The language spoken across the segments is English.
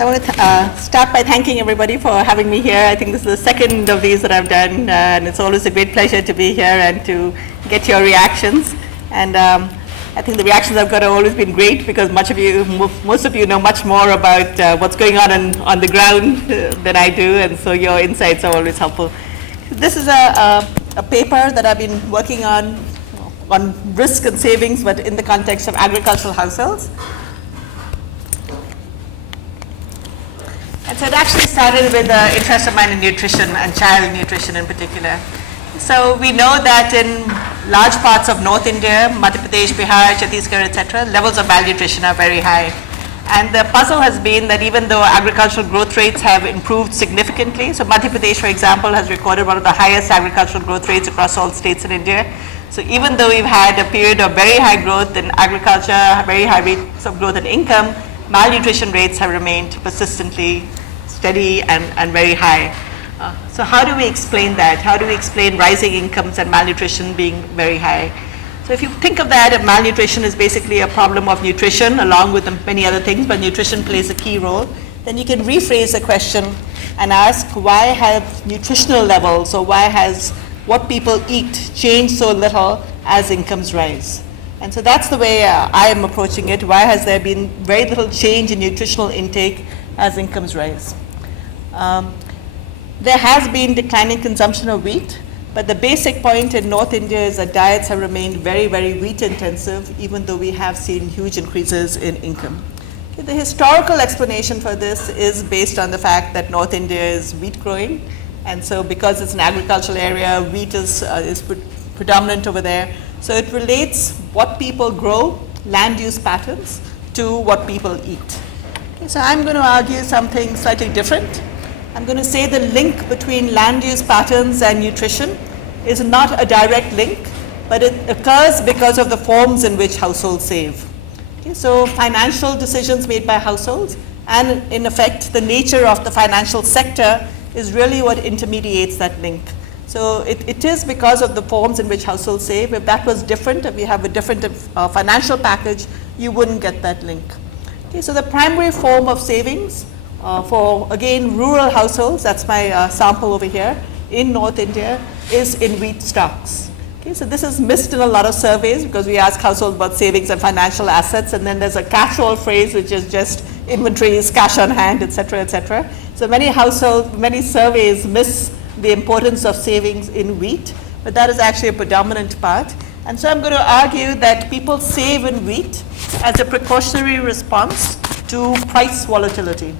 So I want to start by thanking everybody for having me here. I think this is the second of these that I've done, and it's always a great pleasure to be here and to get your reactions. And I think the reactions I've got have always been great because most of you know much more about what's going on the ground than I do, and so your insights are always helpful. This is a paper that I've been working on risk and savings, but in the context of agricultural households. And so it actually started with an interest of mine in nutrition and child nutrition in particular. So we know that in large parts of North India, Madhya Pradesh, Bihar, Chhattisgarh, etc., levels of malnutrition are very high. And the puzzle has been that even though agricultural growth rates have improved significantly, so Madhya Pradesh, for example, has recorded one of the highest agricultural growth rates across all states in India. So even though we've had a period of very high growth in agriculture, very high rates of growth in income, malnutrition rates have remained persistently steady and very high. So how do we explain that? How do we explain rising incomes and malnutrition being very high? So if you think of that, malnutrition is basically a problem of nutrition along with many other things, but nutrition plays a key role. Then you can rephrase the question and ask, why have nutritional levels, or why has what people eat changed so little as incomes rise? And so that's the way I am approaching it. Why has there been very little change in nutritional intake as incomes rise? There has been declining consumption of wheat, but the basic point in North India is that diets have remained very, very wheat intensive, even though we have seen huge increases in income. Okay, the historical explanation for this is based on the fact that North India is wheat growing, and so because it's an agricultural area, wheat is predominant over there. So it relates what people grow, land use patterns, to what people eat. Okay, so I'm going to argue something slightly different. I'm going to say the link between land use patterns and nutrition is not a direct link, but it occurs because of the forms in which households save. Okay, so financial decisions made by households and, in effect, the nature of the financial sector is really what intermediates that link. So it is because of the forms in which households save. If that was different, if we have a different financial package, you wouldn't get that link. Okay, so the primary form of savings for, again, rural households, that's my sample over here, in North India, is in wheat stocks. Okay, so this is missed in a lot of surveys because we ask households about savings and financial assets, and then there's a catch-all phrase which is just inventories, cash on hand, etc., etc. So many surveys miss the importance of savings in wheat, but that is actually a predominant part. And so I'm going to argue that people save in wheat as a precautionary response to price volatility.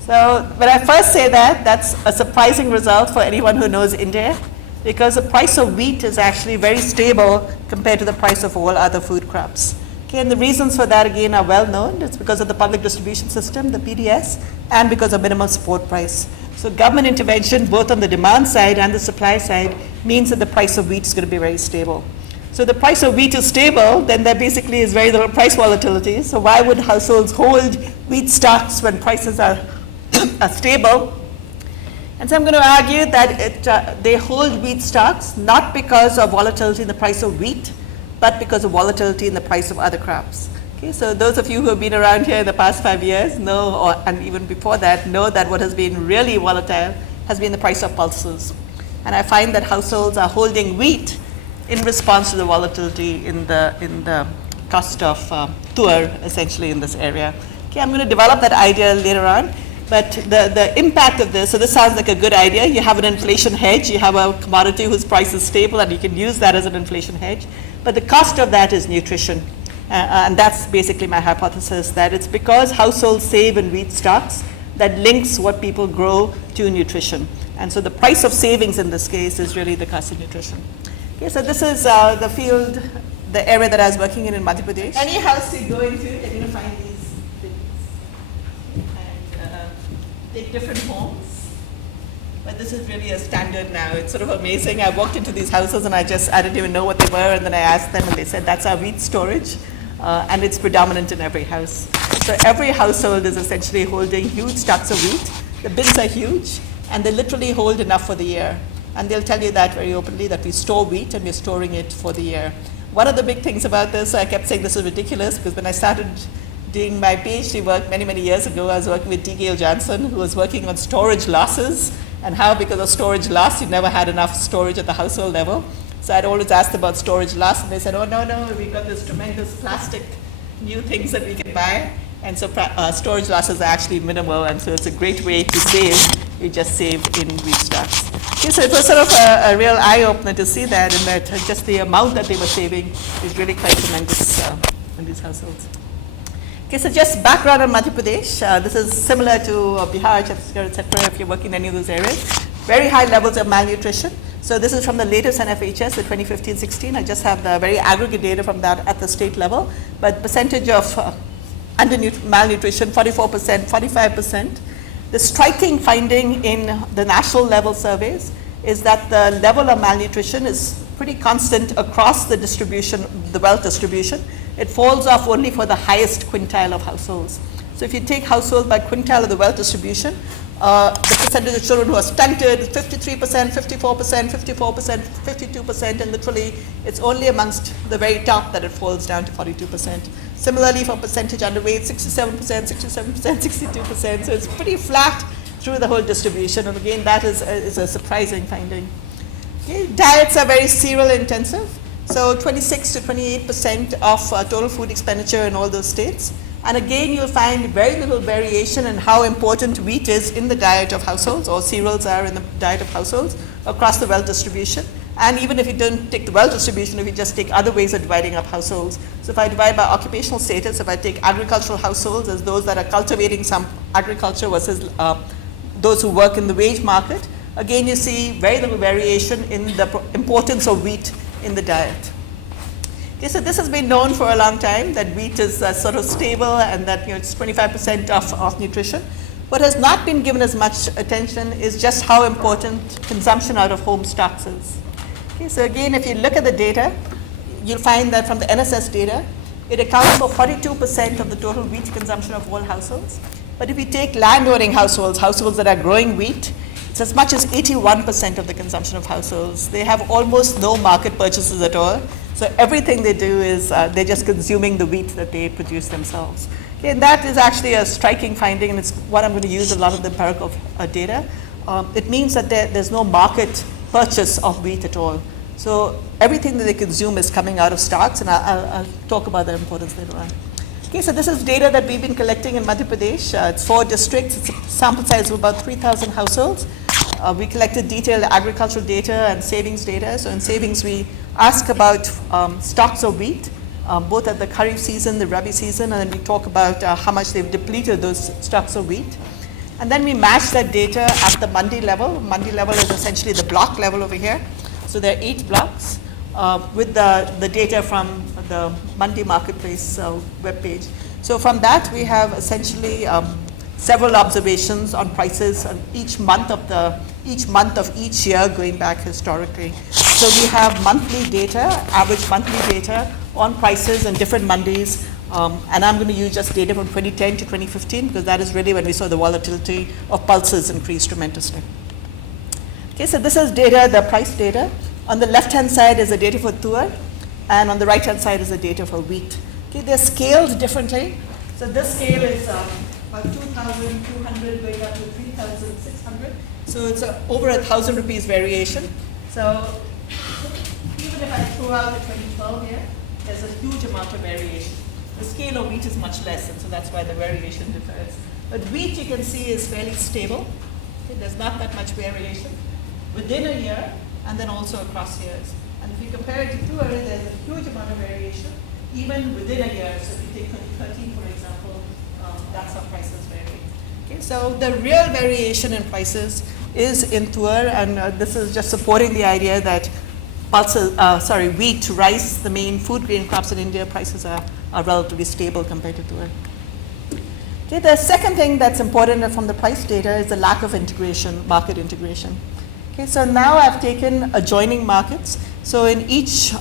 So when I first say that, that's a surprising result for anyone who knows India, because the price of wheat is actually very stable compared to the price of all other food crops. Okay, and the reasons for that, again, are well known. It's because of the public distribution system, the PDS, and because of minimum support price. So government intervention, both on the demand side and the supply side, means that the price of wheat is going to be very stable. So the price of wheat is stable, then there basically is very little price volatility. So why would households hold wheat stocks when prices are stable? And so I'm going to argue that they hold wheat stocks not because of volatility in the price of wheat, but because of volatility in the price of other crops. Okay, so those of you who have been around here in the past 5 years know, and even before that, know that what has been really volatile has been the price of pulses. And I find that households are holding wheat in response to the volatility in the cost of tur, essentially, in this area. Okay, I'm going to develop that idea later on. But the impact of this, so this sounds like a good idea. You have an inflation hedge. You have a commodity whose price is stable, and you can use that as an inflation hedge. But the cost of that is nutrition. And that's basically my hypothesis, that it's because households save in wheat stocks that links what people grow to nutrition. And so the price of savings in this case is really the cost of nutrition. Okay, so this is the field, the area that I was working in Madhya Pradesh. Any house you go into, you're going to find these things. And take different homes. But this is really a standard now. It's sort of amazing. I walked into these houses and I didn't even know what they were, and then I asked them and they said, that's our wheat storage. And it's predominant in every house. So every household is essentially holding huge stocks of wheat. The bins are huge, and they literally hold enough for the year. And they'll tell you that very openly, that we store wheat and we're storing it for the year. One of the big things about this, I kept saying this is ridiculous, because when I started doing my PhD work many, many years ago, I was working with T. Gale Johnson, who was working on storage losses and how because of storage loss, you never had enough storage at the household level. So I'd always asked about storage loss, and they said, oh, no, we've got this tremendous plastic new things that we can buy. And so storage losses are actually minimal, and so it's a great way to save. You just save in wheat stocks. Okay, so it was sort of a real eye-opener to see that, and that just the amount that they were saving is really quite tremendous in these households. Okay, so just background on Madhya Pradesh. This is similar to Bihar, Chhattisgarh, etc. if you're working in any of those areas. Very high levels of malnutrition. So this is from the latest NFHS, the 2015-16. I just have the very aggregate data from that at the state level. But percentage of malnutrition, 44%, 45%. The striking finding in the national level surveys is that the level of malnutrition is pretty constant across the distribution, the wealth distribution. It falls off only for the highest quintile of households. So if you take households by quintile of the wealth distribution, the percentage of children who are stunted is 53%, 54%, 54%, 52%, and literally it's only amongst the very top that it falls down to 42%. Similarly, for percentage underweight, 67%, 67%, 62%. So it's pretty flat through the whole distribution. And again, that is a surprising finding. Okay, diets are very cereal intensive. So 26 to 28% of total food expenditure in all those states. And again, you'll find very little variation in how important wheat is in the diet of households, or cereals are in the diet of households across the wealth distribution. And even if you don't take the wealth distribution, if you just take other ways of dividing up households. So if I divide by occupational status, if I take agricultural households as those that are cultivating some agriculture versus those who work in the wage market, again, you see very little variation in the importance of wheat in the diet. Okay, so this has been known for a long time, that wheat is sort of stable and that it's 25% of nutrition. What has not been given as much attention is just how important consumption out of home stocks is. Okay, so again, if you look at the data, you'll find that from the NSS data, it accounts for 42% of the total wheat consumption of all households. But if you take land-owning households, households that are growing wheat, it's as much as 81% of the consumption of households. They have almost no market purchases at all. So everything they do is they're just consuming the wheat that they produce themselves. Okay, and that is actually a striking finding, and it's what I'm going to use a lot of the empirical data. It means that there's no market purchase of wheat at all. So everything that they consume is coming out of stocks, and I'll talk about the importance later on. Okay, so this is data that we've been collecting in Madhya Pradesh. It's 4 districts. It's a sample size of about 3,000 households. We collected detailed agricultural data and savings data. So in savings, we ask about stocks of wheat, both at the Kharif season, the Rabi season, and then we talk about how much they've depleted those stocks of wheat. And then we match that data at the Mandi level. Mandi level is essentially the block level over here. So there are 8 blocks with the data from the Mandi Marketplace webpage. So from that, we have essentially several observations on prices on each month of each year going back historically. So we have monthly data, average monthly data on prices in different mandis. And I'm going to use just data from 2010 to 2015 because that is really when we saw the volatility of pulses increase tremendously. Okay, so this is data, the price data. On the left-hand side is the data for tur, and on the right-hand side is the data for wheat. Okay, they're scaled differently. So this scale is about 2,200 going up to 3,600. So it's over 1,000 rupees variation. So even if I throw out the 2012 here, there's a huge amount of variation. The scale of wheat is much less, and so that's why the variation differs. But wheat, you can see, is fairly stable. Okay, there's not that much variation within a year, and then also across years. And if you compare it to tur, there's a huge amount of variation, even within a year. So if you take 2013, for example, that's how prices vary. Okay, so the real variation in prices is in tur, and this is just supporting the idea that wheat, rice, the main food grain crops in India, prices are relatively stable compared to tur. Okay, the second thing that's important from the price data is the lack of integration, market integration. Okay, so now I've taken adjoining markets. So in each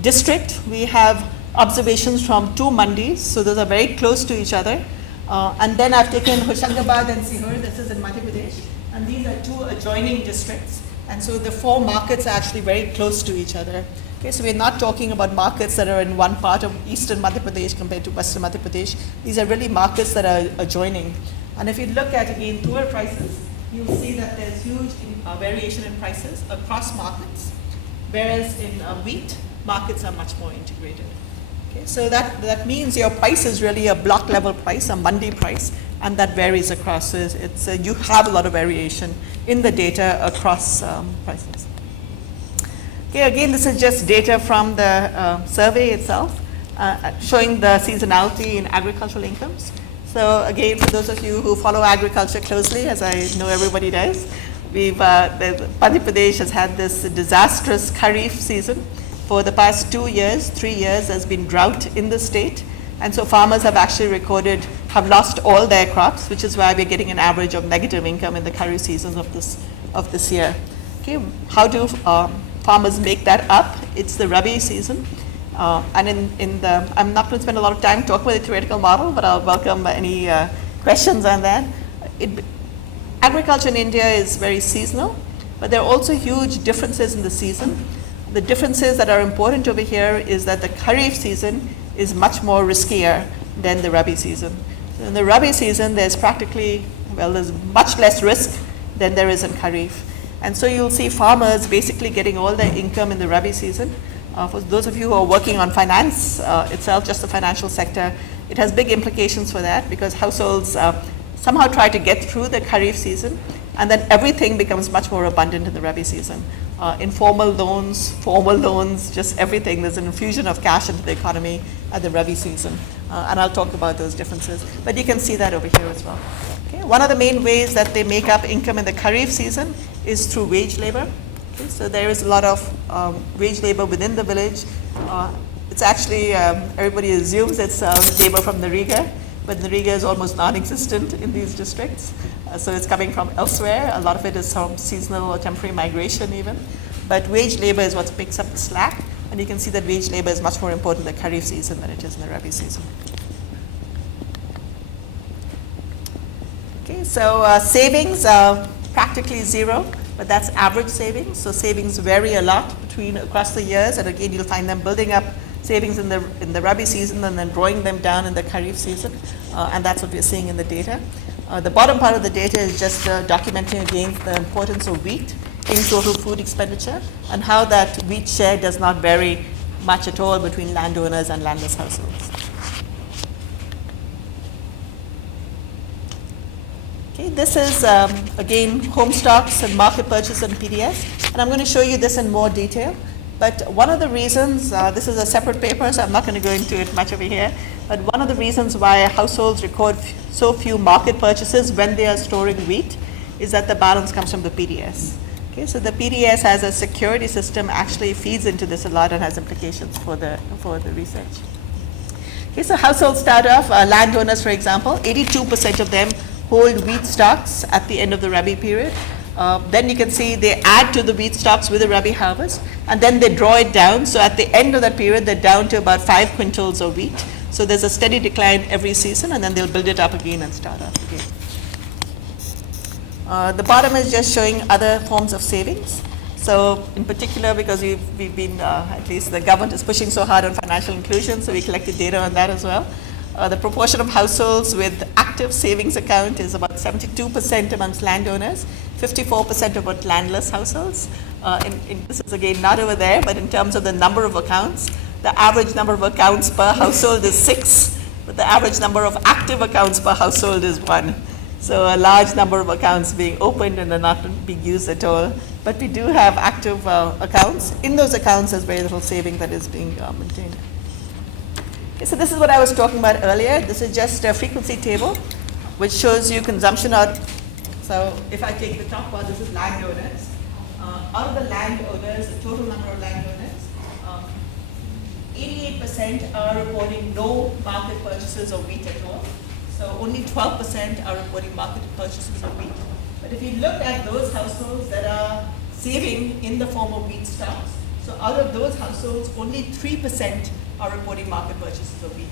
district, we have observations from 2 mandis. So those are very close to each other. And then I've taken Hoshangabad and Sihar, this is in Madhya Pradesh. And these are 2 adjoining districts. And so the 4 markets are actually very close to each other. Okay, so we're not talking about markets that are in one part of eastern Madhya Pradesh compared to western Madhya Pradesh. These are really markets that are adjoining. And if you look at, again, tuer prices, you'll see that there's huge variation in prices across markets, whereas in wheat, markets are much more integrated. Okay, so that means your price is really a block level price, a mandi price, and that varies across. So you have a lot of variation in the data across prices. Okay, again, this is just data from the survey itself, showing the seasonality in agricultural incomes. So again, for those of you who follow agriculture closely, as I know everybody does, Madhya Pradesh has had this disastrous Kharif season. For the past 2 years, 3 years, there's been drought in the state. And so farmers have actually have lost all their crops, which is why we're getting an average of negative income in the Kharif seasons of this year. Okay, how do farmers make that up? It's the Rabi season. And I'm not going to spend a lot of time talking about the theoretical model, but I'll welcome any questions on that. Agriculture in India is very seasonal, but there are also huge differences in the season. The differences that are important over here is that the Kharif season is much more riskier than the Rabi season. So in the Rabi season, there's much less risk than there is in Kharif. And so you'll see farmers basically getting all their income in the Rabi season. For those of you who are working on finance itself, just the financial sector, it has big implications for that because households somehow try to get through the Kharif season, and then everything becomes much more abundant in the Rabi season. Informal loans, formal loans, just everything. There's an infusion of cash into the economy at the Rabi season. And I'll talk about those differences. But you can see that over here as well. Okay. One of the main ways that they make up income in the Kharif season is through wage labor. Okay. So there is a lot of wage labor within the village. It's actually, everybody assumes it's labor from Narega, but Narega is almost non-existent in these districts. So it's coming from elsewhere. A lot of it is from seasonal or temporary migration even. But wage labor is what picks up the slack. And you can see that wage labor is much more important in the Kharif season than it is in the Rabi season. Okay, so savings are practically zero, but that's average savings. So savings vary a lot across the years. And again, you'll find them building up savings in the Rabi season and then drawing them down in the Kharif season. And that's what we're seeing in the data. The bottom part of the data is just documenting again the importance of wheat in total food expenditure and how that wheat share does not vary much at all between landowners and landless households. Okay, this is again home stocks and market purchase and PDS, and I'm going to show you this in more detail. But one of the reasons, this is a separate paper, so I'm not going to go into it much over here, but one of the reasons why households record so few market purchases when they are storing wheat is that the balance comes from the PDS. Okay, so the PDS as a security system actually feeds into this a lot and has implications for the research. Okay, so households start off, landowners for example, 82% of them hold wheat stocks at the end of the Rabi period. Then you can see they add to the wheat stocks with the Rabi harvest, and then they draw it down. So at the end of that period, they're down to about 5 quintals of wheat. So there's a steady decline every season, and then they'll build it up again and start up again. The bottom is just showing other forms of savings. So in particular, because we've been, at least the government is pushing so hard on financial inclusion, so we collected data on that as well. The proportion of households with active savings account is about 72% amongst landowners, 54% about landless households. This is again not over there, but in terms of the number of accounts, the average number of accounts per household is 6, but the average number of active accounts per household is 1. So a large number of accounts being opened and they're not being used at all. But we do have active accounts. In those accounts, there's very little saving that is being maintained. Okay, so this is what I was talking about earlier. This is just a frequency table, which shows you consumption out. So if I take the top one, this is landowners. Out of the landowners, the total number of landowners, 88% are reporting no market purchases of wheat at all. So only 12% are reporting market purchases of wheat. But if you look at those households that are saving in the form of wheat stocks, so out of those households, only 3% are reporting market purchases of wheat.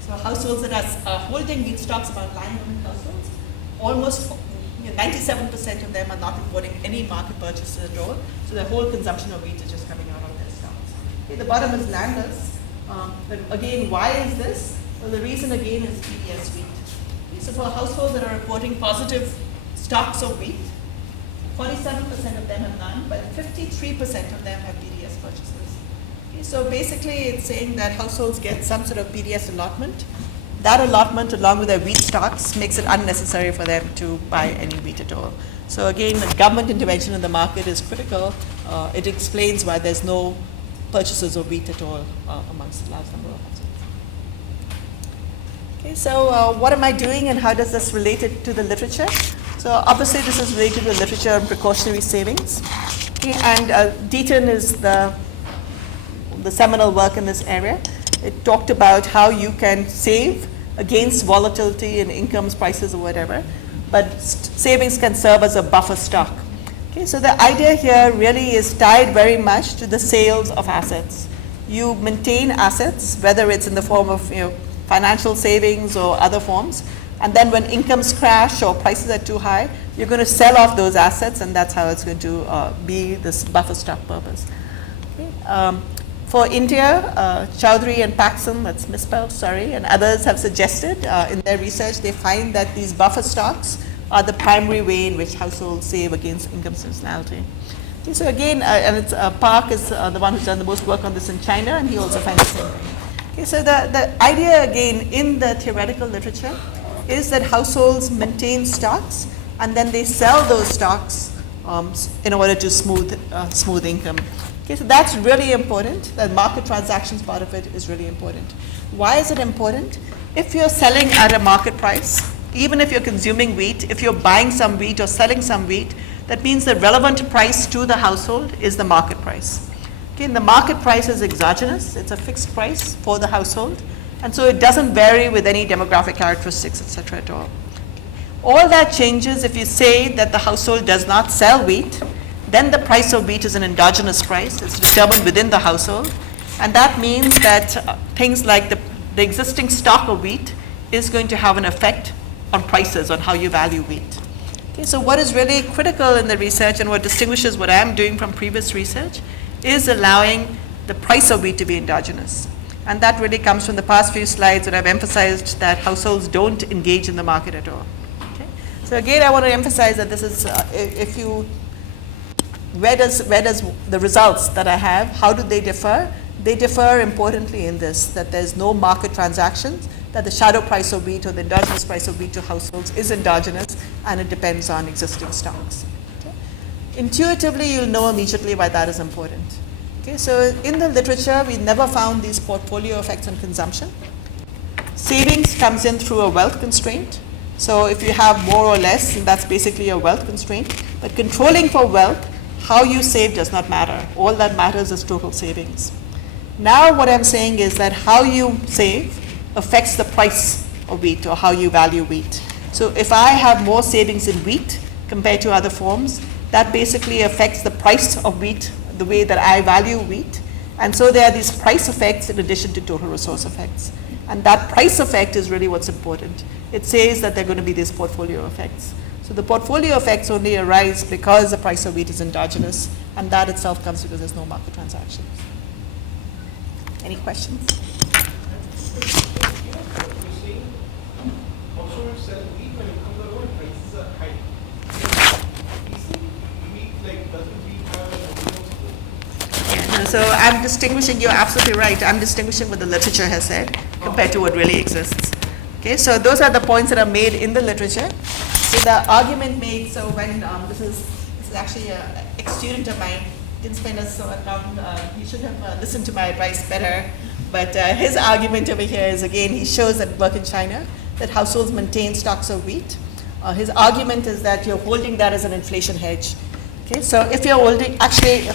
So households that are holding wheat stocks, about landowner households, almost 97% of them are not reporting any market purchases at all. So the whole consumption of wheat is just coming out of their stocks. Okay, the bottom is landless. But again, why is this? Well, the reason again is BDS wheat. Okay, so for households that are reporting positive stocks of wheat, 47% of them have none, but 53% of them have BDS purchases. Okay, so basically it's saying that households get some sort of BDS allotment. That allotment, along with their wheat stocks, makes it unnecessary for them to buy any wheat at all. So again, the government intervention in the market is critical. It explains why there's no purchases of wheat at all amongst the large number of households. Okay, so what am I doing and how does this relate it to the literature? So obviously this is related to the literature on precautionary savings. Okay, and Deaton is the seminal work in this area. It talked about how you can save against volatility in incomes, prices, or whatever, but savings can serve as a buffer stock. Okay, so the idea here really is tied very much to the sales of assets. You maintain assets, whether it's in the form of financial savings or other forms, and then when incomes crash or prices are too high, you're going to sell off those assets, and that's how it's going to be this buffer stock purpose. Okay. For India, Chowdhury and Paxson, that's misspelled, sorry, and others have suggested in their research, they find that these buffer stocks are the primary way in which households save against income seasonality. Okay, so again, and it's, Park is the one who's done the most work on this in China, and he also finds the same thing. Okay, so the idea again in the theoretical literature is that households maintain stocks and then they sell those stocks in order to smooth income. Okay, so that's really important. The market transactions part of it is really important. Why is it important? If you're selling at a market price, even if you're consuming wheat, if you're buying some wheat or selling some wheat, that means the relevant price to the household is the market price. Okay, and the market price is exogenous. It's a fixed price for the household. And so it doesn't vary with any demographic characteristics, etc. at all. All that changes if you say that the household does not sell wheat. Then the price of wheat is an endogenous price. It's determined within the household. And that means that things like the existing stock of wheat is going to have an effect on prices, on how you value wheat. Okay, so what is really critical in the research and what distinguishes what I'm doing from previous research is allowing the price of wheat to be endogenous. And that really comes from the past few slides that I've emphasized that households don't engage in the market at all. Okay? So again, I want to emphasize that this is, if you where does the results that I have, how do they differ? They differ importantly in this, that there's no market transactions, that the shadow price of wheat or the endogenous price of wheat to households is endogenous and it depends on existing stocks. Okay? Intuitively, you'll know immediately why that is important. Okay, so in the literature, we never found these portfolio effects on consumption. Savings comes in through a wealth constraint. So if you have more or less, that's basically a wealth constraint. But controlling for wealth, how you save does not matter. All that matters is total savings. Now what I'm saying is that how you save affects the price of wheat or how you value wheat. So if I have more savings in wheat compared to other forms, that basically affects the price of wheat, the way that I value wheat. And so there are these price effects in addition to total resource effects. And that price effect is really what's important. It says that there are going to be these portfolio effects. So the portfolio effects only arise because the price of wheat is endogenous, and that itself comes because there's no market transactions. Any questions? Yeah, no, so I'm distinguishing, you're absolutely right, I'm distinguishing what the literature has said compared to what really exists. Okay, so those are the points that are made in the literature. So the argument made, so when this is actually an ex-student of mine, didn't spend us so long, he should have listened to my advice better, but his argument over here is, again, he shows that work in China, that households maintain stocks of wheat. His argument is that you're holding that as an inflation hedge. Okay, so if you're holding, actually,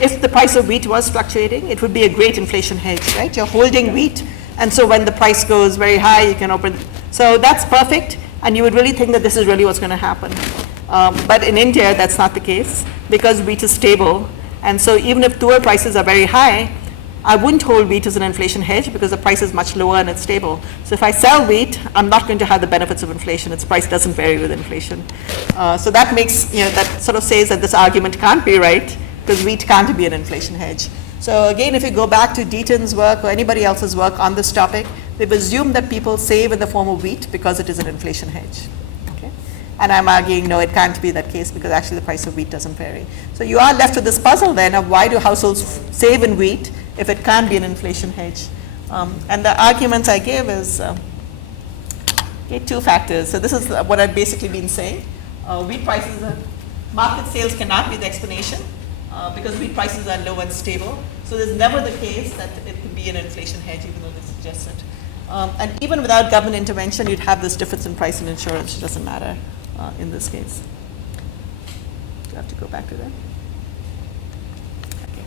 if the price of wheat was fluctuating, it would be a great inflation hedge, right? You're holding wheat, and so when the price goes very high, you can open. So that's perfect, and you would really think that this is really what's going to happen. But in India, that's not the case, because wheat is stable. And so even if tuor prices are very high, I wouldn't hold wheat as an inflation hedge because the price is much lower and it's stable. So if I sell wheat, I'm not going to have the benefits of inflation. Its price doesn't vary with inflation. So that makes, that sort of says that this argument can't be right because wheat can't be an inflation hedge. So again, if you go back to Deaton's work or anybody else's work on this topic, they've assumed that people save in the form of wheat because it is an inflation hedge. Okay? And I'm arguing, no, it can't be that case because actually the price of wheat doesn't vary. So you are left with this puzzle then of why do households save in wheat if it can't be an inflation hedge? And the arguments I give is two factors. So this is what I've basically been saying. Wheat prices, market sales cannot be the explanation because wheat prices are low and stable. So there's never the case that it could be an inflation hedge, even though they suggest it. And even without government intervention, you'd have this difference in price in insurance. It doesn't matter in this case. Do you have to go back to that? Okay.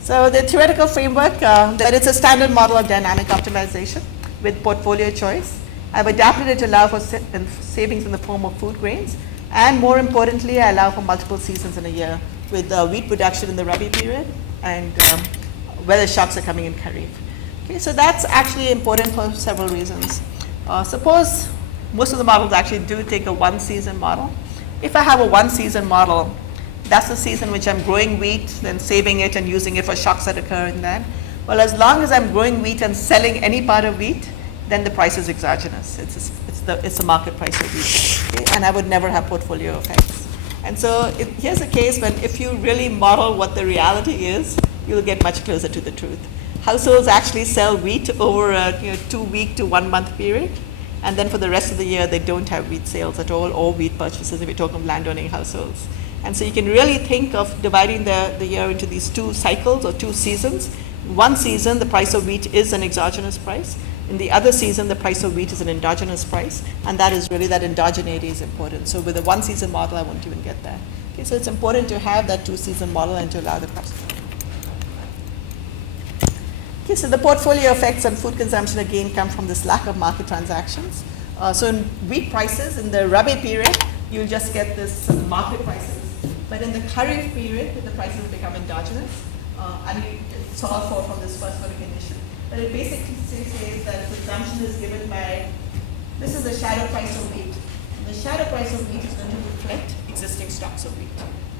So the theoretical framework, that it's a standard model of dynamic optimization with portfolio choice. I've adapted it to allow for savings in the form of food grains. And more importantly, I allow for multiple seasons in a year with wheat production in the Rabi period and weather shocks are coming in Kharif. Okay, so that's actually important for several reasons. Suppose most of the models actually do take a one-season model. If I have a one-season model, that's the season which I'm growing wheat, then saving it and using it for shocks that occur in that. Well, as long as I'm growing wheat and selling any part of wheat, then the price is exogenous. It's the market price of wheat, okay? And I would never have portfolio effects. And so here's a case when if you really model what the reality is, you'll get much closer to the truth. Households actually sell wheat over a 2-week to 1-month period, and then for the rest of the year they don't have wheat sales at all or wheat purchases if we talk of land-owning households. And so you can really think of dividing the year into these 2 cycles or 2 seasons. One season, the price of wheat is an exogenous price. In the other season, the price of wheat is an endogenous price, and that is really that endogeneity is important. So with a one-season model, I won't even get that. Okay, so it's important to have that 2-season model and to allow the price. Okay, so the portfolio effects on food consumption again come from this lack of market transactions. So in wheat prices, in the Rabi period, you'll just get this market prices. But in the Kharif period, the prices become endogenous. And it's solved for from this first order condition. But it basically says that consumption is given by, this is the shadow price of wheat. The shadow price of wheat is going to reflect existing stocks of wheat.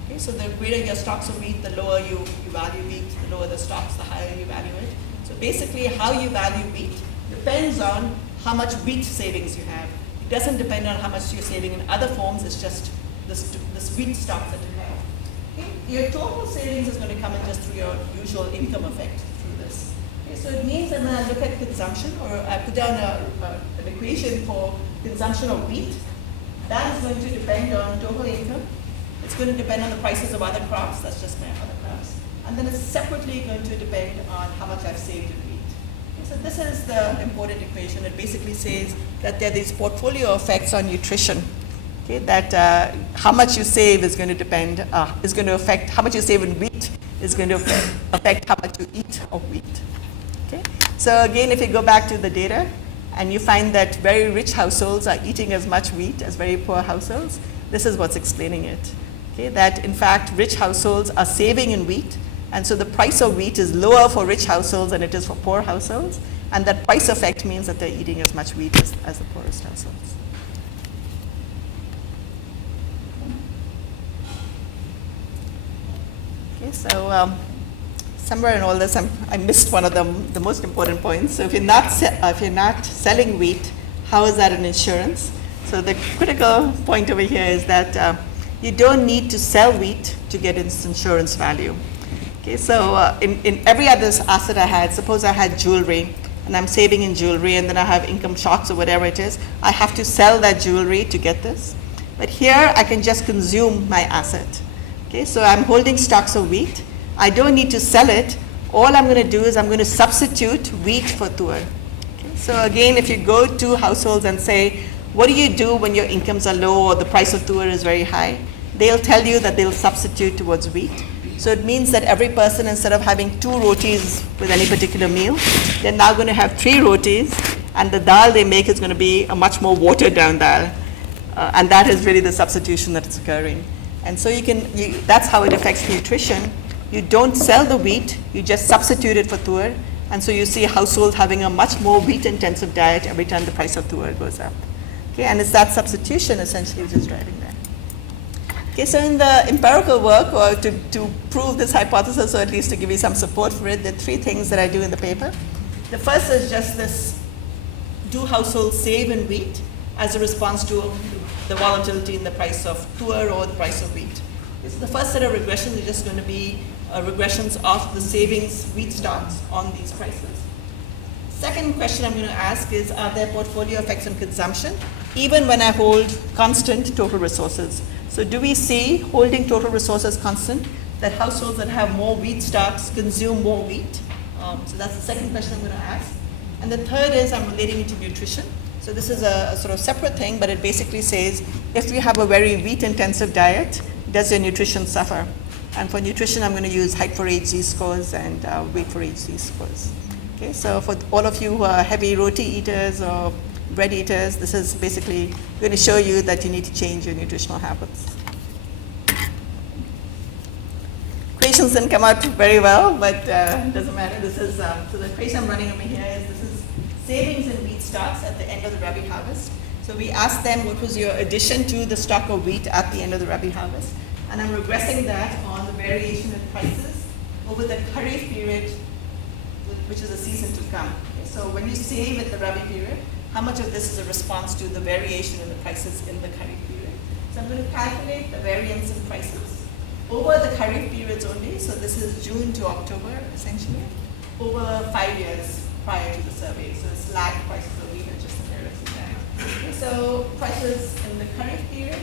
Okay, so the greater your stocks of wheat, the lower you value wheat, the lower the stocks, the higher you value it. So basically how you value wheat depends on how much wheat savings you have. It doesn't depend on how much you're saving in other forms, it's just this wheat stocks that you have. Okay? Your total savings is going to come in just through your usual income effect through this. So it means that when I look at consumption, or I put down an equation for consumption of wheat, that is going to depend on total income. It's going to depend on the prices of other crops, that's just my other crops. And then it's separately going to depend on how much I've saved in wheat. Okay, so this is the important equation. It basically says that there are these portfolio effects on nutrition. Okay, that how much you save is going to depend, is going to affect, how much you save in wheat is going to affect how much you eat of wheat. Okay? So again, if you go back to the data and you find that very rich households are eating as much wheat as very poor households, this is what's explaining it. Okay? That in fact, rich households are saving in wheat, and so the price of wheat is lower for rich households than it is for poor households, and that price effect means that they're eating as much wheat as the poorest households. Okay, so somewhere in all this, I missed one of the most important points. So if you're not selling wheat, how is that an insurance? So the critical point over here is that you don't need to sell wheat to get its insurance value. Okay, so in every other asset I had, suppose I had jewelry, and I'm saving in jewelry, and then I have income shocks or whatever it is, I have to sell that jewelry to get this. But here, I can just consume my asset. Okay, so I'm holding stocks of wheat. I don't need to sell it. All I'm going to do is I'm going to substitute wheat for tur. Okay, so again, if you go to households and say, what do you do when your incomes are low or the price of tur is very high? They'll tell you that they'll substitute towards wheat. So it means that every person, instead of having 2 rotis with any particular meal, they're now going to have 3 rotis, and the dal they make is going to be a much more watered down dal. And that is really the substitution that's occurring. And so that's how it affects nutrition. You don't sell the wheat, you just substitute it for tur, and so you see households having a much more wheat-intensive diet every time the price of tur goes up. Okay, and it's that substitution essentially which is driving that. Okay, so in the empirical work, or to prove this hypothesis, or at least to give you some support for it, there are three things that I do in the paper. The first is just this: do households save in wheat as a response to the volatility in the price of tuor or the price of wheat? So the first set of regressions is just going to be regressions of the savings wheat stocks on these prices. Second question I'm going to ask is, are there portfolio effects on consumption, even when I hold constant total resources? So do we see, holding total resources constant, that households that have more wheat stocks consume more wheat? So that's the second question I'm going to ask. And the third is, I'm relating it to nutrition. So this is a sort of separate thing, but it basically says, if you have a very wheat-intensive diet, does your nutrition suffer? And for nutrition, I'm going to use height for age z-scores and weight for age z-scores. Okay, so for all of you who are heavy roti eaters or bread eaters, this is basically going to show you that you need to change your nutritional habits. Equations didn't come out very well, but it doesn't matter. This is, so the equation I'm running over here is, this is savings in wheat stocks at the end of the Rabi harvest. So we asked them what was your addition to the stock of wheat at the end of the Rabi harvest. And I'm regressing that on the variation in prices over the Kharif period, which is a season to come. Okay, so when you save at the Rabi period, how much of this is a response to the variation in the prices in the Kharif period? So I'm going to calculate the variance in prices over the Kharif periods only. So this is June to October, essentially, over 5 years prior to the survey. So it's lagged prices of wheat and just the periods of time. Okay, so prices in the Kharif period,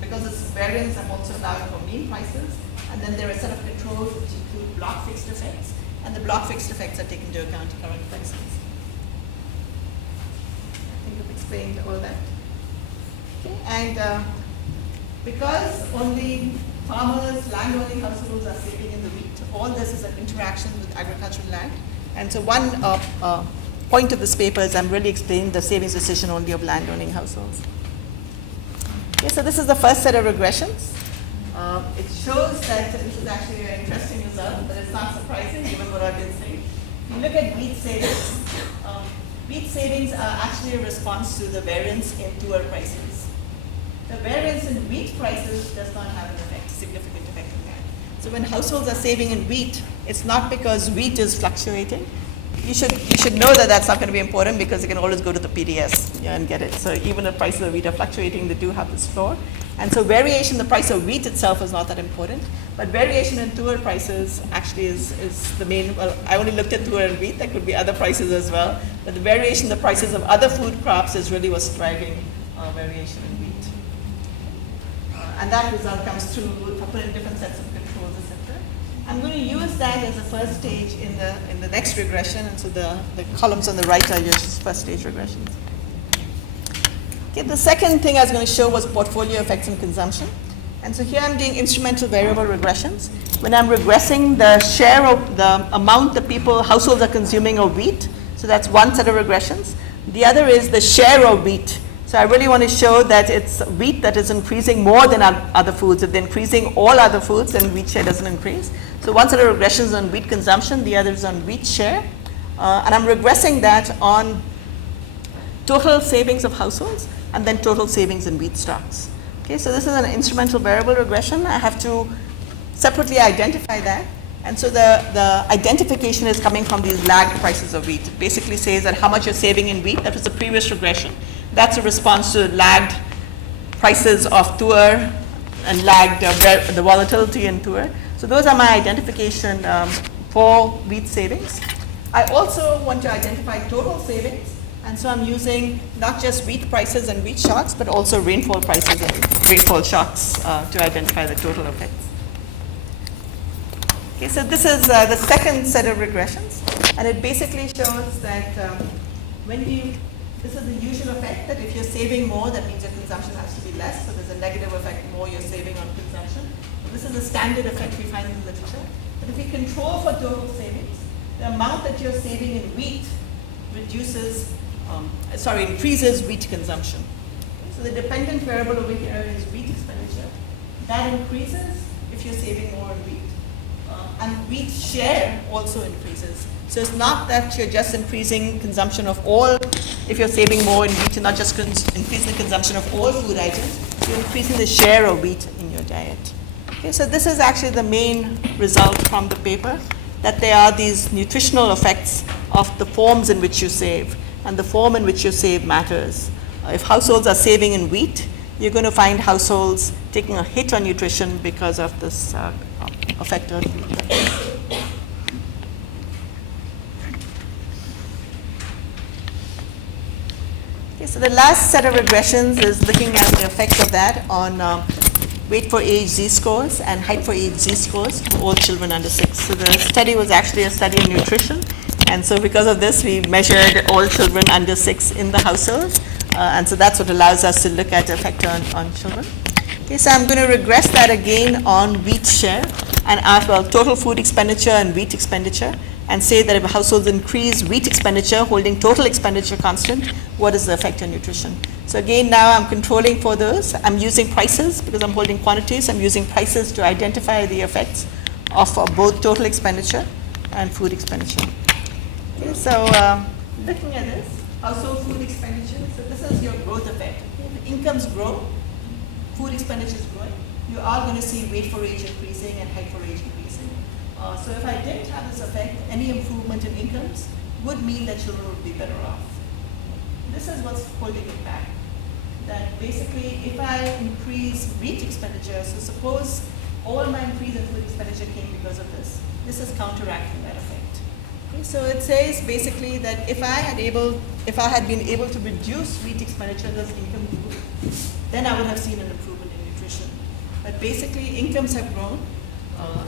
because it's variance, I'm also allowing for mean prices. And then there are a set of controls which include block fixed effects. And the block fixed effects are taken into account in current prices. I think I've explained all that. Okay. And because only farmers, landowning households are saving in the wheat, all this is an interaction with agricultural land. And so one point of this paper is I'm really explaining the savings decision only of landowning households. Okay, so this is the first set of regressions. It shows that this is actually an interesting result, but it's not surprising given what I've been saying. If you look at wheat savings are actually a response to the variance in tuor prices. The variance in wheat prices does not have an effect, significant effect on that. So when households are saving in wheat, it's not because wheat is fluctuating. You should know that that's not going to be important, because you can always go to the PDS and get it. So even if prices of wheat are fluctuating, they do have this floor. And so variation in the price of wheat itself is not that important, but variation in tuor prices actually is the main. Well, I only looked at tuor and wheat. There could be other prices as well, but the variation in the prices of other food crops is really what's driving variation in wheat. And that result comes through, I'll put in different sets of controls, etc. I'm going to use that as a first stage in the next regression, and so the columns on the right are just first stage regressions. Okay, the second thing I was going to show was portfolio effects on consumption. And so here I'm doing instrumental variable regressions. When I'm regressing the share of the amount that households are consuming of wheat, so that's one set of regressions. The other is the share of wheat. So I really want to show that it's wheat that is increasing more than other foods. If they're increasing all other foods, then wheat share doesn't increase. So one set of regressions on wheat consumption, the other is on wheat share. And I'm regressing that on total savings of households and then total savings in wheat stocks. Okay, so this is an instrumental variable regression. I have to separately identify that. And so the identification is coming from these lagged prices of wheat. It basically says that how much you're saving in wheat, that was the previous regression. That's a response to lagged prices of tuor and lagged the volatility in tuor. So those are my identification for wheat savings. I also want to identify total savings. And so I'm using not just wheat prices and wheat shocks, but also rainfall prices and rainfall shocks to identify the total effects. Okay, so this is the second set of regressions. And it basically shows that this is the usual effect, that if you're saving more, that means your consumption has to be less. So there's a negative effect, more you're saving on consumption. So this is a standard effect we find in the literature. But if we control for total savings, the amount that you're saving in wheat increases wheat consumption. So the dependent variable over here is wheat expenditure. That increases if you're saving more in wheat. And wheat share also increases. So it's not that you're just increasing consumption of all, if you're saving more in wheat, you're not just increasing the consumption of all food items, you're increasing the share of wheat in your diet. Okay, so this is actually the main result from the paper, that there are these nutritional effects of the forms in which you save, and the form in which you save matters. If households are saving in wheat, you're going to find households taking a hit on nutrition because of this effect on wheat. Okay, so the last set of regressions is looking at the effect of that on weight for age z-scores and height for age z-scores for all children under 6. So the study was actually a study in nutrition, and so because of this we measured all children under 6 in the household, and so that's what allows us to look at the effect on children. Okay, so I'm going to regress that again on wheat share and ask, well, total food expenditure and wheat expenditure, and say that if households increase wheat expenditure, holding total expenditure constant, what is the effect on nutrition? So again, now I'm controlling for those. I'm using prices because I'm holding quantities. I'm using prices to identify the effects of both total expenditure and food expenditure. Okay, so looking at this, household food expenditure, so this is your growth effect. Okay, if incomes grow, food expenditure is growing, you are going to see weight for age increasing and height for age increasing. So if I didn't have this effect, any improvement in incomes would mean that children would be better off. This is what's holding it back. That basically, if I increase wheat expenditure, so suppose all my increase in food expenditure came because of this, this is counteracting that effect. Okay, so it says basically that if I had been able to reduce wheat expenditure as income grew, then I would have seen an improvement in nutrition. But basically, incomes have grown.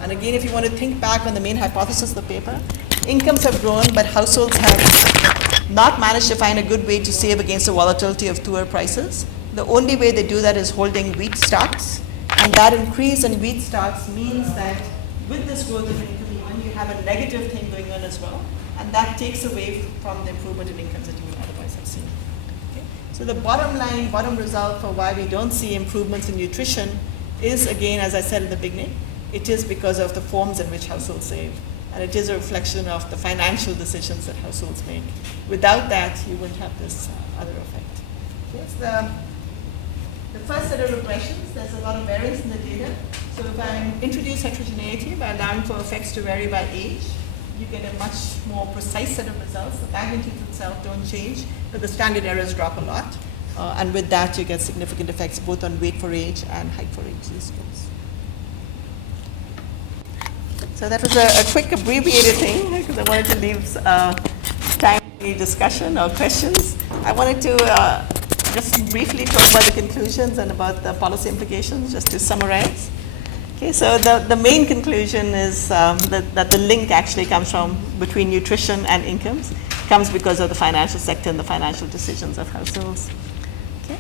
And again, if you want to think back on the main hypothesis of the paper, incomes have grown, but households have not managed to find a good way to save against the volatility of tuer prices. The only way they do that is holding wheat stocks, and that increase in wheat stocks means that with this growth of income, even you have a negative thing going on as well, and that takes away from the improvement in incomes that you would otherwise have seen. Okay? So the bottom line, bottom result for why we don't see improvements in nutrition is, again, as I said in the beginning, it is because of the forms in which households save. And it is a reflection of the financial decisions that households make. Without that, you wouldn't have this other effect. Yes, the first set of regressions, there's a lot of variance in the data. So if I introduce heterogeneity by allowing for effects to vary by age, you get a much more precise set of results. The magnitudes itself don't change, but the standard errors drop a lot. And with that, you get significant effects both on weight for age and height for age scores. So that was a quick abbreviated thing because I wanted to leave time for any discussion or questions. I wanted to just briefly talk about the conclusions and about the policy implications, just to summarize. Okay, so the main conclusion is that the link actually comes from between nutrition and incomes, comes because of the financial sector and the financial decisions of households. Okay,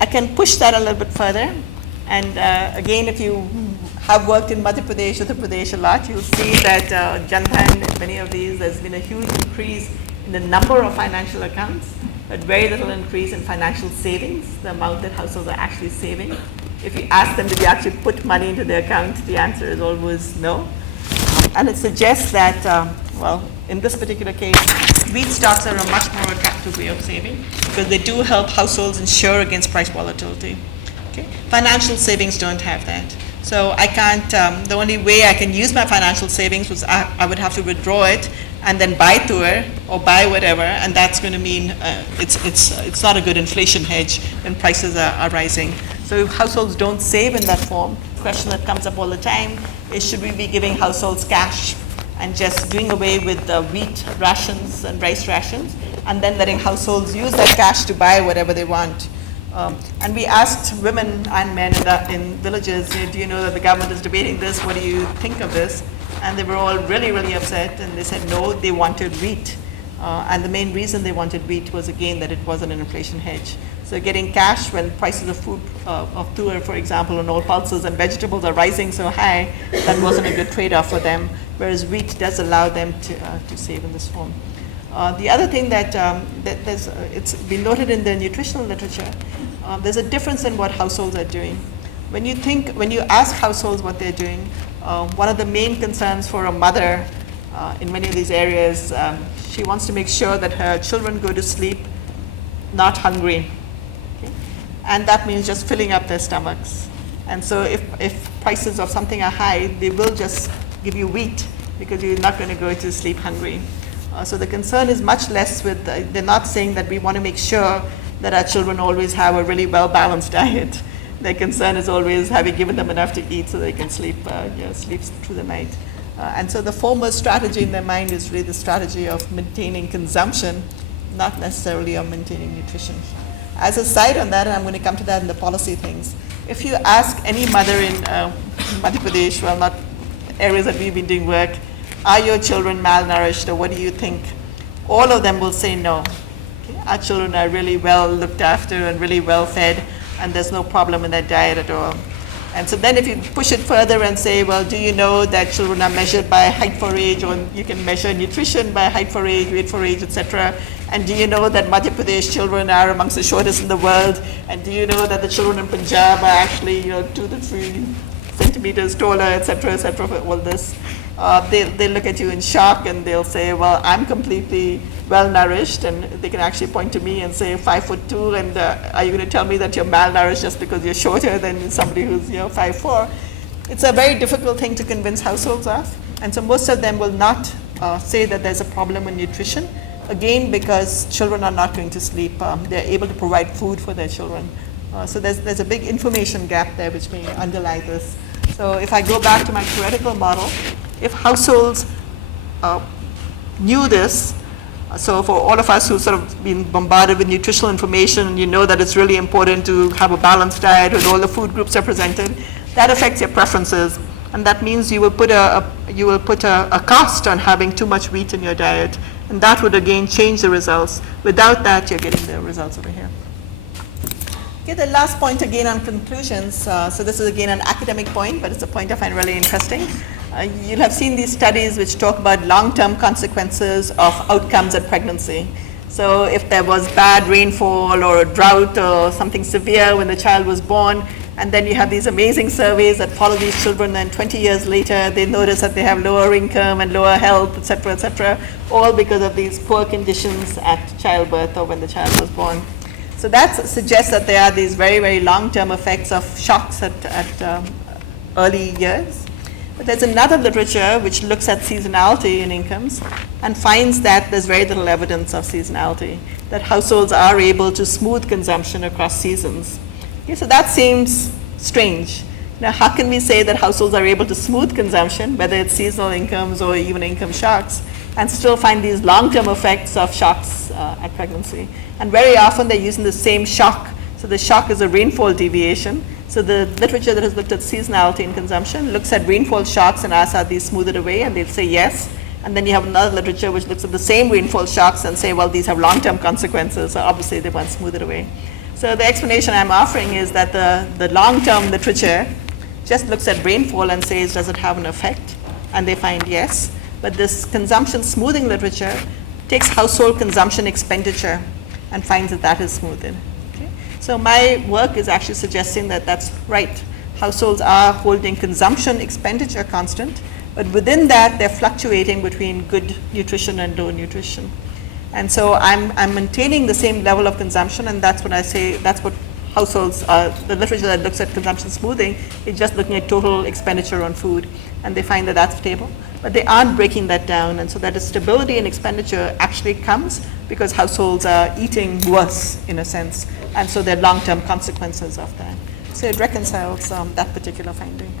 I can push that a little bit further. And again, if you have worked in Madhya Pradesh, Uttar Pradesh a lot, you'll see that Jan Dhan, many of these, there's been a huge increase in the number of financial accounts, but very little increase in financial savings, the amount that households are actually saving. If you ask them, did you actually put money into their account, the answer is always no. And it suggests that, well, in this particular case, wheat stocks are a much more attractive way of saving because they do help households insure against price volatility. Okay? Financial savings don't have that. So I can't, the only way I can use my financial savings was I would have to withdraw it and then buy tuer or buy whatever, and that's going to mean it's not a good inflation hedge when prices are rising. So if households don't save in that form, the question that comes up all the time is, should we be giving households cash and just doing away with the wheat rations and rice rations and then letting households use that cash to buy whatever they want? And we asked women and men in villages, do you know that the government is debating this? What do you think of this? And they were all really, really upset. And they said, no, they wanted wheat. And the main reason they wanted wheat was, again, that it wasn't an inflation hedge. So getting cash when prices of food, of tuer, for example, and all pulses and vegetables are rising so high, that wasn't a good trade-off for them. Whereas wheat does allow them to save in this form. The other thing that it's been noted in the nutritional literature, there's a difference in what households are doing. When you ask households what they're doing, one of the main concerns for a mother in many of these areas, she wants to make sure that her children go to sleep not hungry. Okay? and that means just filling up their stomachs. And so if prices of something are high, they will just give you wheat because you're not going to go to sleep hungry. So the concern is much less with, they're not saying that we want to make sure that our children always have a really well-balanced diet. Their concern is always having given them enough to eat so they can sleep, sleep through the night. And so the foremost strategy in their mind is really the strategy of maintaining consumption, not necessarily of maintaining nutrition. As a side on that, and I'm going to come to that in the policy things, if you ask any mother in Madhya Pradesh, well, not areas that we've been doing work, are your children malnourished or what do you think? All of them will say no. Okay? Our children are really well looked after and really well fed, and there's no problem in their diet at all. And so then if you push it further and say, well, do you know that children are measured by height for age, or you can measure nutrition by height for age, weight for age, etc. And do you know that Madhya Pradesh children are amongst the shortest in the world? And do you know that the children in Punjab are actually 2 to 3 centimeters taller, etc., for all this? They'll look at you in shock and they'll say, well, I'm completely well nourished, and they can actually point to me and say 5'2", and are you going to tell me that you're malnourished just because you're shorter than somebody who's 5'4"? It's a very difficult thing to convince households of, and so most of them will not say that there's a problem in nutrition, again because children are not going to sleep. They're able to provide food for their children. So there's a big information gap there which may underlie this. So if I go back to my theoretical model, if households knew this, so for all of us who've sort of been bombarded with nutritional information, you know that it's really important to have a balanced diet with all the food groups represented, that affects your preferences. And that means you will put a cost on having too much wheat in your diet, and that would again change the results. Without that, you're getting the results over here. Okay, the last point again on conclusions. So this is again an academic point, but it's a point I find really interesting. You'll have seen these studies which talk about long-term consequences of outcomes at pregnancy. So if there was bad rainfall or a drought or something severe when the child was born, and then you have these amazing surveys that follow these children, and 20 years later they notice that they have lower income and lower health, etc., all because of these poor conditions at childbirth or when the child was born. So that suggests that there are these very, very long-term effects of shocks at early years. But there's another literature which looks at seasonality in incomes and finds that there's very little evidence of seasonality, that households are able to smooth consumption across seasons. Okay, so that seems strange. Now, how can we say that households are able to smooth consumption, whether it's seasonal incomes or even income shocks, and still find these long-term effects of shocks at pregnancy? And very often they're using the same shock. So the shock is a rainfall deviation. So the literature that has looked at seasonality in consumption looks at rainfall shocks and asks, are these smoothed away? And they'll say yes. And then you have another literature which looks at the same rainfall shocks and say, well, these have long-term consequences, so obviously they weren't smoothed away. So the explanation I'm offering is that the long-term literature just looks at rainfall and says, does it have an effect? And they find yes. But this consumption smoothing literature takes household consumption expenditure and finds that that is smoothed. Okay? So my work is actually suggesting that that's right. Households are holding consumption expenditure constant, but within that they're fluctuating between good nutrition and low nutrition. And so I'm maintaining the same level of consumption, and that's what I say, that's what households, the literature that looks at consumption smoothing is just looking at total expenditure on food, and they find that that's stable. But they aren't breaking that down, and so that stability in expenditure actually comes because households are eating worse in a sense, and so there are long-term consequences of that. So it reconciles that particular finding.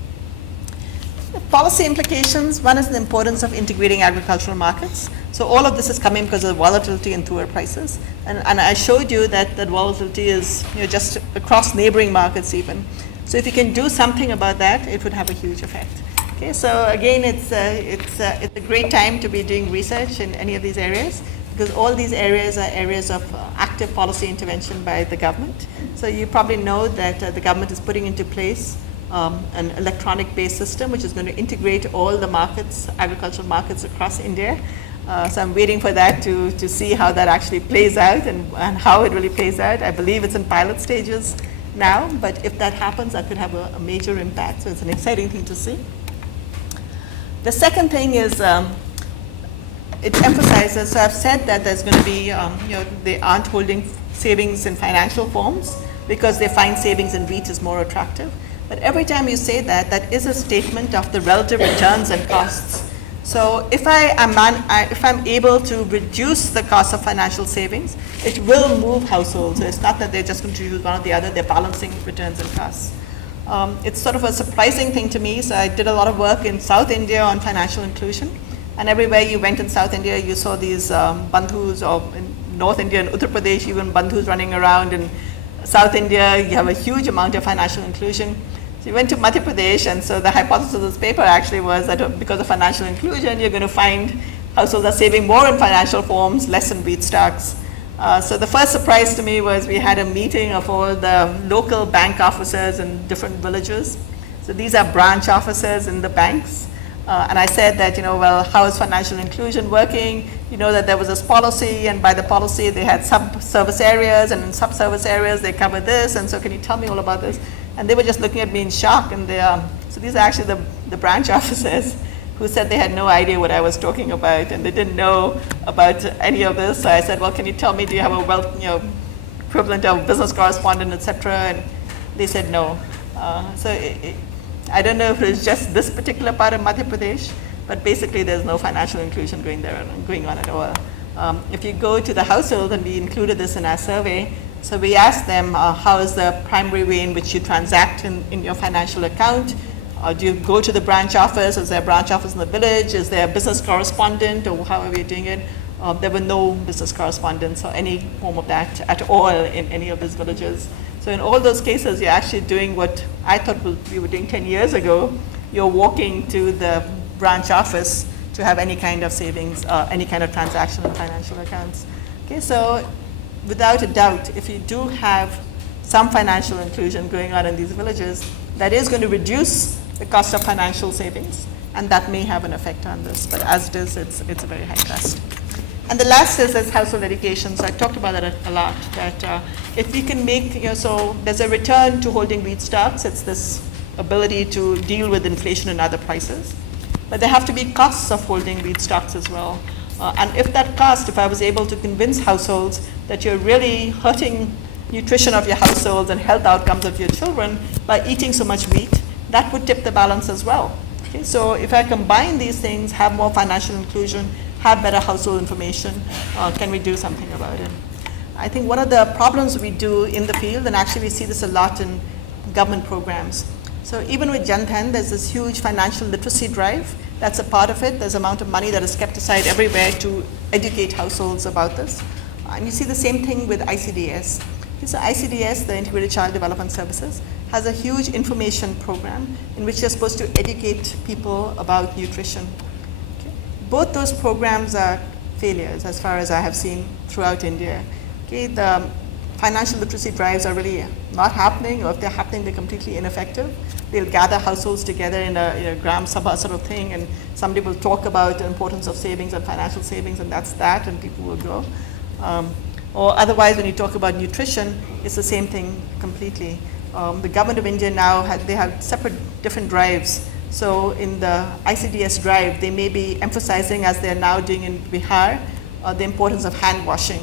The policy implications, one is the importance of integrating agricultural markets. So all of this is coming because of volatility in food prices. And I showed you that volatility is just across neighboring markets even. So if you can do something about that, it would have a huge effect. Okay, so again, it's a great time to be doing research in any of these areas, because all these areas are areas of active policy intervention by the government. So you probably know that the government is putting into place an electronic-based system which is going to integrate all the markets, agricultural markets across India. So I'm waiting for that to see how that actually plays out and how it really plays out. I believe it's in pilot stages now, but if that happens, that could have a major impact. So it's an exciting thing to see. The second thing is it emphasizes, so I've said that there's going to be, they aren't holding savings in financial forms, because they find savings in wheat is more attractive. But every time you say that, that is a statement of the relative returns and costs. So if I'm able to reduce the cost of financial savings, it will move households. So it's not that they're just going to use one or the other, they're balancing returns and costs. It's sort of a surprising thing to me. So I did a lot of work in South India on financial inclusion. And everywhere you went in South India, you saw these bandhus, or in North India and Uttar Pradesh, even bandhus running around. In South India, you have a huge amount of financial inclusion. So you went to Madhya Pradesh, and so the hypothesis of this paper actually was that because of financial inclusion, you're going to find households are saving more in financial forms, less in wheat stocks. So the first surprise to me was we had a meeting of all the local bank officers in different villages. So these are branch officers in the banks. And I said that, well, how is financial inclusion working? You know that there was this policy, and by the policy they had sub-service areas, and in sub-service areas they cover this, and so can you tell me all about this? And they were just looking at me in shock, and so these are actually the branch officers who said they had no idea what I was talking about, and they didn't know about any of this. So I said, well, can you tell me, do you have a equivalent of business correspondent, etc.? And they said no. I don't know if it's just this particular part of Madhya Pradesh, but basically there's no financial inclusion going on at all. If you go to the household, and we included this in our survey, so we asked them how is the primary way in which you transact in your financial account. Do you go to the branch office? Is there a branch office in the village? Is there a business correspondent, or how are we doing it? There were no business correspondents or any form of that at all in any of these villages. So in all those cases, you're actually doing what I thought we were doing 10 years ago. You're walking to the branch office to have any kind of savings, any kind of transaction in financial accounts. Okay, so without a doubt, if you do have some financial inclusion going on in these villages, that is going to reduce the cost of financial savings, and that may have an effect on this. But as it is, it's a very high cost. And the last is household education. So I talked about that a lot, that if we can make, so there's a return to holding wheat stocks. It's this ability to deal with inflation and other prices. But there have to be costs of holding wheat stocks as well. And if that cost, if I was able to convince households that you're really hurting nutrition of your households and health outcomes of your children by eating so much wheat, that would tip the balance as well. Okay, so if I combine these things, have more financial inclusion, have better household information, can we do something about it? I think one of the problems we do in the field, and actually we see this a lot in government programs. So even with Jan Dhan, there's this huge financial literacy drive. That's a part of it. There's an amount of money that is kept aside everywhere to educate households about this. And you see the same thing with ICDS. So ICDS, the Integrated Child Development Services, has a huge information program in which you're supposed to educate people about nutrition. Okay. Both those programs are failures as far as I have seen throughout India. Okay. The financial literacy drives are really not happening, or if they're happening, they're completely ineffective. They'll gather households together in a Gram Sabha sort of thing, and somebody will talk about the importance of savings and financial savings, and that's that, and people will go. Or otherwise, when you talk about nutrition, it's the same thing completely. The government of India now, they have separate different drives. So in the ICDS drive, they may be emphasizing, as they're now doing in Bihar, the importance of hand washing.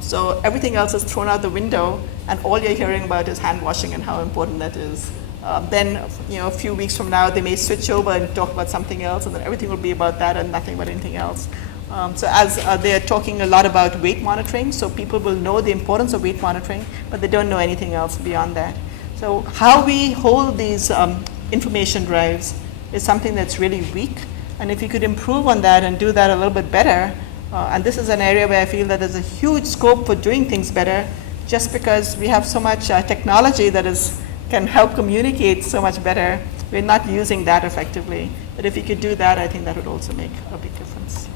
So everything else is thrown out the window, and all you're hearing about is hand washing and how important that is. Then, a few weeks from now, they may switch over and talk about something else, and then everything will be about that and nothing about anything else. So as they're talking a lot about weight monitoring, so people will know the importance of weight monitoring, but they don't know anything else beyond that. So how we hold these information drives is something that's really weak, and if you could improve on that and do that a little bit better, and this is an area where I feel that there's a huge scope for doing things better, just because we have so much technology that can help communicate so much better. We're not using that effectively. But if you could do that, I think that would also make a big difference.